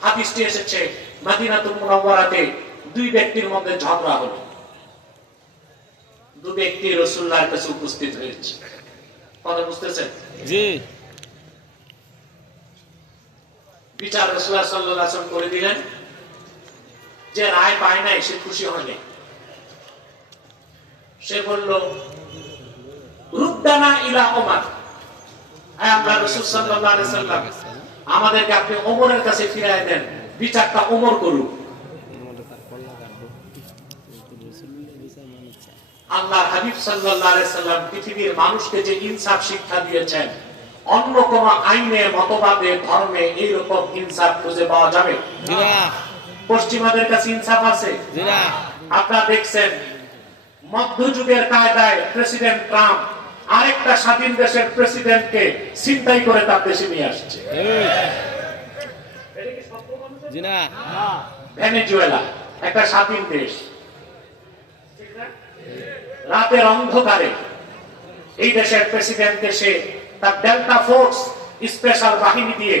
হাদিসটি এসেছে মাদিনাতুল মুনাওয়ারাতে দুই ব্যক্তির মধ্যে ঝগড়া হলো। দু ব্যক্তি রসুল্লাহর কাছে উপস্থিত হয়েছে। কথা বুঝতেছেন? জি। বিচার রসুল্লাহ সাল্লাহ আসলাম করে দিলেন। যে রায় পায় নাই সে খুশি হয়নি সে বলল রুদ্দানা ইলা ওমার হ্যাঁ আমরা রসুল সাল্লাহ আলাইহি সাল্লাম আমাদেরকে আপনি ওমরের কাছে ফিরায় দেন। বিচারটা ওমর করুক। আল্লাহ হাবিব সাল্লাম পৃথিবীর মানুষকে যে ইনসাফ শিক্ষা দিয়েছেন অন্য কোন আইনে মতবাদে ধর্মে এইরকম ইনসাফ খুঁজে পাওয়া যাবে? পশ্চিমাদের কাছে ইনসাফ আছে? না আপনারা দেখছেন মধ্যযুগের কায়দায় প্রেসিডেন্ট ট্রাম্প আরেকটা স্বাধীন দেশের প্রেসিডেন্টকে চিন্তাই করে তার দেশে নিয়ে আসছে। ভেনেজুয়েলা একটা স্বাধীন দেশ। রাতের অন্ধকারে এই দেশের প্রেসিডেন্ট দেশে তার ডেল্টা ফোর্স স্পেশাল বাহিনী দিয়ে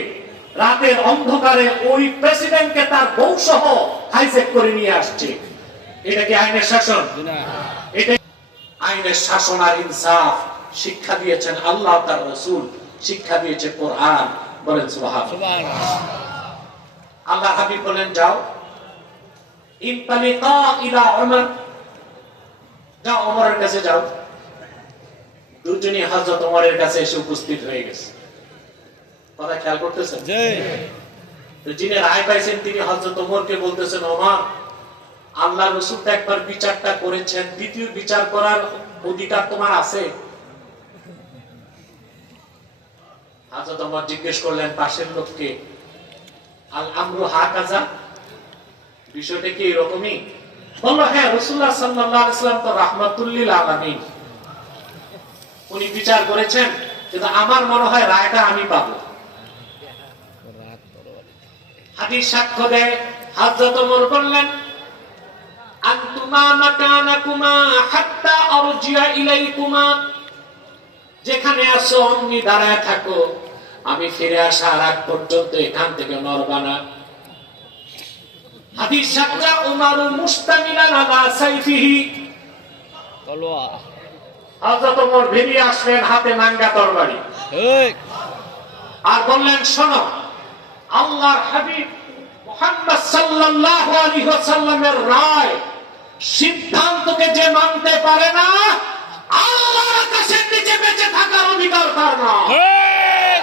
রাতের অন্ধকারে ওই প্রেসিডেন্টকে তার বউ সহ হাইজেক করে নিয়ে আসছে। এটা কি আইনের শাসন? এটা আইনের শাসন আর ইনসাফ। শিক্ষা দিয়েছেন আল্লাহ তার রসুল শিক্ষা দিয়েছে কোরআন বলেন আল্লাহ হাবিব বলেন যাও। ইনতালিকা ইলা উমর যাও ওমরের কাছে যাও। দুজনই হযরত ওমরের কাছে এসে উপস্থিত হয়ে গেছে। কথা খেয়াল করতেছেন? তো যিনি রায় পাইছেন তিনি হযরত ওমরকে বলতেছেন ওমর আল্লাহ রসুল একবার বিচারটা করেছেন। দ্বিতীয় বিচার করার অধিকার তোমার আছে। ওমর জিজ্ঞেস করলেন, পাশের লোককে? আল আমরু হা কাজা বিষয়টা কি এরকমই? বলল হ্যাঁ রসুল্লাহ সাল্লাল্লাহু আলাইহি সাল্লাম তো রাহমাতুল্লিল আলামিন। উনি বিচার করেছেন কিন্তু আমার মনে হয় রায়টা আমি পাব। হাদিস সাক্ষ্য দেয়, হযরত ওমর বললেন, আনতুমা মাকানাকুমা হাত্তা আরজিয়া ইলাইকুমা। যেখানে আসো অমনি দাঁড়ায় থাকো। আমি ফিরে আসার আগ পর্যন্ত এখান থেকে নরবানা হাদিস সাক্ষ্য উমারু মুস্তামিলান আলা সাইফিহি। তলোয়ার হযরত ওমর বেরিয়ে আসলেন হাতে নাঙ্গা তরবারি। এই আর বললেন শোনো আল্লাহর হাবিব মুহাম্মদ সাল্লাল্লাহু আলাইহি ওয়াসাল্লামের রায় সিদ্ধান্তকে যে মানতে পারে না আল্লাহর আকাশের নিচে বেঁচে থাকার অধিকার তার না। এই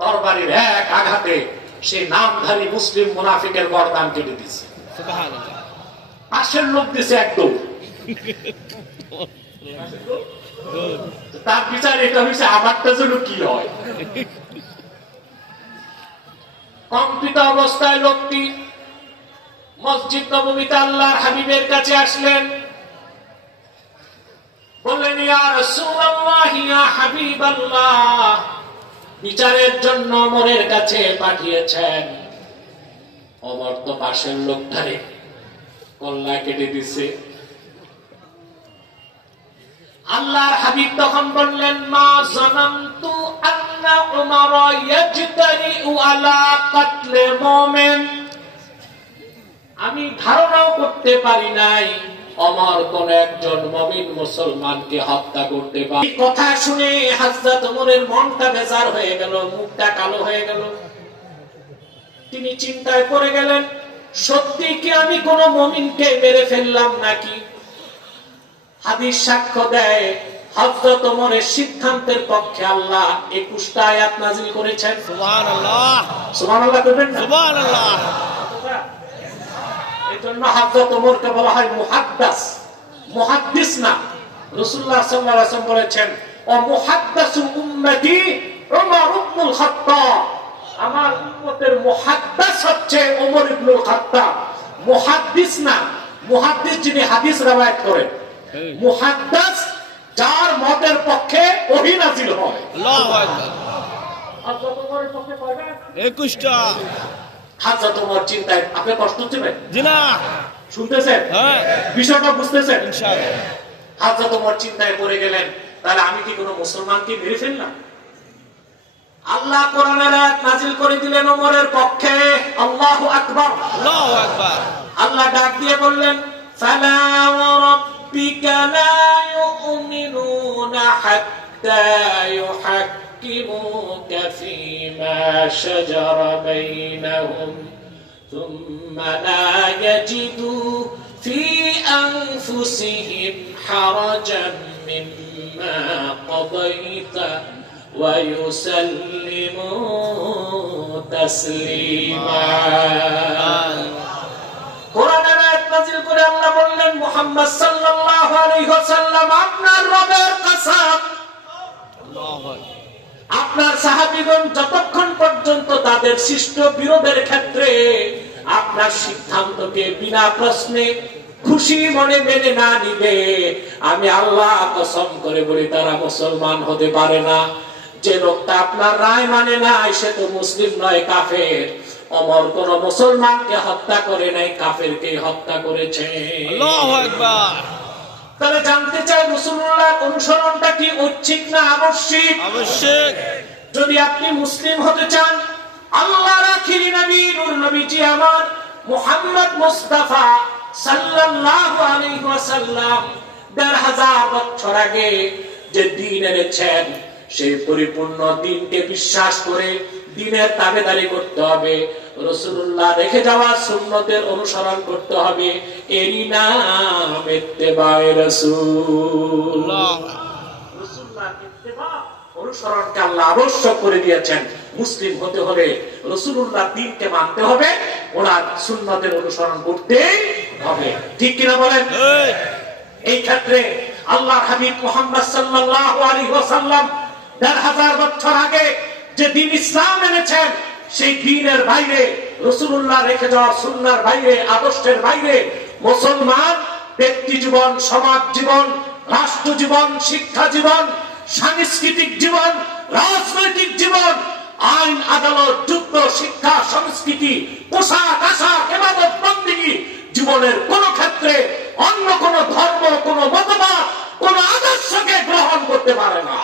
তরবারির এক আঘাতে সে নামধারী মুসলিম মুনাফিকের গর্দান কেটে দিছে। পাশের লোক দিছে একদম তার বিচার এটা হয়েছে আমারটা যেন কি হয়? কম্পিত অবস্থায় লোকটি মসজিদ নবমীতে আল্লাহর হাবিবের কাছে আসলেন। বললেন বিচারের জন্য অমরের কাছে পাঠিয়েছেন। পাশের লোকটারে কল্লা কেটে দিছে। আল্লাহর হাবিব তখন বললেন, মা জানামতু আন্না উমর ইয়াজতারিউ আলা কাতলে মুমিন। আমি ধারণাও করতে পারি নাই অমর কোন একজন মমিন মুসলমানকে হত্যা করতে পারে। কথা শুনে হযরত ওমরের মনটা বেজার হয়ে গেল মুখটা কালো হয়ে গেল। তিনি চিন্তায় পড়ে গেলেন সত্যি কি আমি কোন মমিনকে মেরে ফেললাম নাকি? হাদিস সাক্ষ্য দেয় হযরত ওমরের সিদ্ধান্তের পক্ষে আল্লাহ একুশটা আয়াত নাজিল করেছেন। সুবহানাল্লাহ। সুবহানাল্লাহ করবেন সুবহানাল্লাহ। এই ওমরকে বলা হয় মুহাদ্দাস। মুহাদ্দিস না। রসুল্লাহ সাল্লাম বলেছেন ও উম্মতি ওমর ইবনুল খাত্তাব। আমার উম্মতের মুহাদ্দাস হচ্ছে ওমর ইবনুল খাত্তাব। মুহাদ্দিস না। মুহাদ্দিস যিনি হাদিস রবায়াত করেন। মুহাদ্দাস যার মতের পক্ষে ওহি নাজিল হয়। আল্লাহু আকবার। পক্ষে কয়টা 21টা হাজার তোমার চিন্তায় আপনি কষ্ট হচ্ছে না। শুনতেছেন? হ্যাঁ। বিষয়টা বুঝতেছেন? হাজার তোমার চিন্তায় পড়ে গেলেন তাহলে আমি কি কোনো মুসলমানকে মেরে ফেললাম? আল্লাহ কোরআনের এক নাজিল করে দিলেন ওমরের পক্ষে। আল্লাহু আকবার। আল্লাহু আকবার। আল্লাহ ডাক দিয়ে বললেন ফালা ওয়া রাব্বিকা লা ইউমিনুনা হাত্তা ইউহাক ইউহাক্কিমুকা ফীমা শাজারা বাইনাহুম ثم لا يجدوا في أنفسهم حرجا مما قضيت ويسلموا تسليما কোরআনের আয়াত নাযিল করে আল্লাহ বললেন মুহাম্মদ সাল্লাল্লাহু আলাইহি ওয়াসাল্লাম আপনার রবের কসম আল্লাহু আকবার আপনার সাহাবীগণ যতক্ষণ পর্যন্ত তাদের সৃষ্ট বিরোধের ক্ষেত্রে আপনার সিদ্ধান্তকে বিনা প্রশ্নে খুশি মনে মেনে না নিবে, আমি আল্লাহ কসম করে বলি, তারা মুসলমান হতে পারে না। যে লোকটা আপনার রায় মানে না সে তো মুসলিম নয়, কাফের। অমর কোন মুসলমানকে হত্যা করে নাই কাফেরকে হত্যা করেছে। আল্লাহু আকবার। তাহলে জানতে চাই রসুল্লাহ অনুসরণটা কি ঐচ্ছিক না আবশ্যিক? অবশ্যই যদি আপনি মুসলিম হতে চান আল্লাহর আখিরি নবী নূর নবীজি আমার মুহাম্মদ মুস্তাফা সাল্লাল্লাহু আলাইহি ওয়াসাল্লাম। দেড় হাজার বছর আগে যে দিন এনেছেন সেই পরিপূর্ণ দিনকে বিশ্বাস করে দিনের তাবেদারি করতে হবে। রসুল্লাহ রেখে যাওয়া সুন্নতের অনুসরণ করতে হবে। এরই নাম ইত্তেবায়ে রাসূল। আল্লাহু। রসুল্লাহর ইত্তেবা অনুসরণকে আল্লাহ আবশ্যক করে দিয়েছেন। মুসলিম হতে হলে রসুল্লাহ দিনকে মানতে হবে ওনার সুন্নতের অনুসরণ করতে হবে। ঠিক কিনা বলেন? এই। ক্ষেত্রে আল্লাহর হাবিব মোহাম্মদ দেড় হাজার বছর আগে যে দিন ইসলাম এনেছেন সেই দিনের বাইরে রসুল্লাহ রেখে যাওয়া সুন্নার বাইরে, আদর্শের বাইরে, মুসলমান, ব্যক্তি জীবন, সমাজ জীবন, রাষ্ট্র জীবন, শিক্ষা জীবন, সাংস্কৃতিক জীবন, রাজনৈতিক জীবন, আইন, আদালত, যুদ্ধ, শিক্ষা, সংস্কৃতি, পোশাক, আশাক, এবাদত, বন্দিগি, জীবনের কোন ক্ষেত্রে অন্য কোন ধর্ম, কোন মতবাদ, কোন আদর্শকে গ্রহণ করতে পারে না।